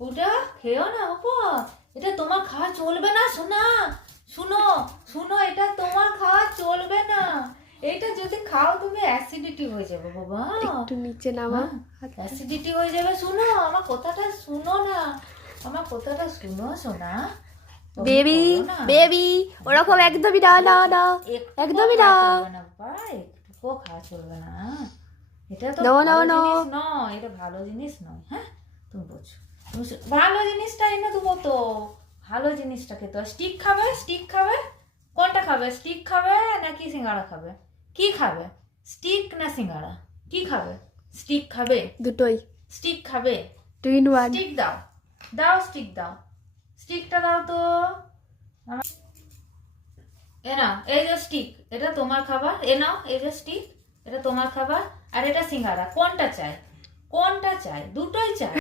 ওটা খেও না বাবা, এটা তোমার খাওয়া চলবে না সোনা। শুনো শুনো, এটা তোমার খাওয়া চলবে না। এটা যদি খাও তুমি অ্যাসিডিটি হয়ে যাবে বাবা। একটু নিচে নামা। অ্যাসিডিটি হয়ে যাবে। শুনো আমার কথাটা, শুনো না, আমার কথাটা শুনো সোনা। তুমি বেবি করো না। বেবি ওরকম একদমই না না না, একটুকুও একদমই না। খাওয়া চলবে না বাবা, একটুকুও খাওয়া চলবে না। এটা তো No, no, ভালো no. জিনিস নয়, এটা ভালো জিনিস নয়। হ্যাঁ তুমি বোঝো, ভালো জিনিসটা এনে দেবো তো। ভালো জিনিসটা খেতে হয়। স্টিক খাবে, স্টিক খাবে, কোনটা খাবে? স্টিক খাবে নাকি সিঙ্গাড়া খাবে? কি খাবে? স্টিক না সিঙ্গাড়া? কি খাবে? স্টিক খাবে? দুটোই, স্টিক খাবে? 2 in 1। স্টিক দাও, দাও স্টিক দাও, স্টিকটা দাও তো। এ নাও, এই যে স্টিক, এটা তোমার খাবার। এ নাও, এই যে স্টিক, এটা তোমার খাবার। আর এটা সিঙ্গারা। কোনটা চাই? কোনটা চাই? দুটোই চাই।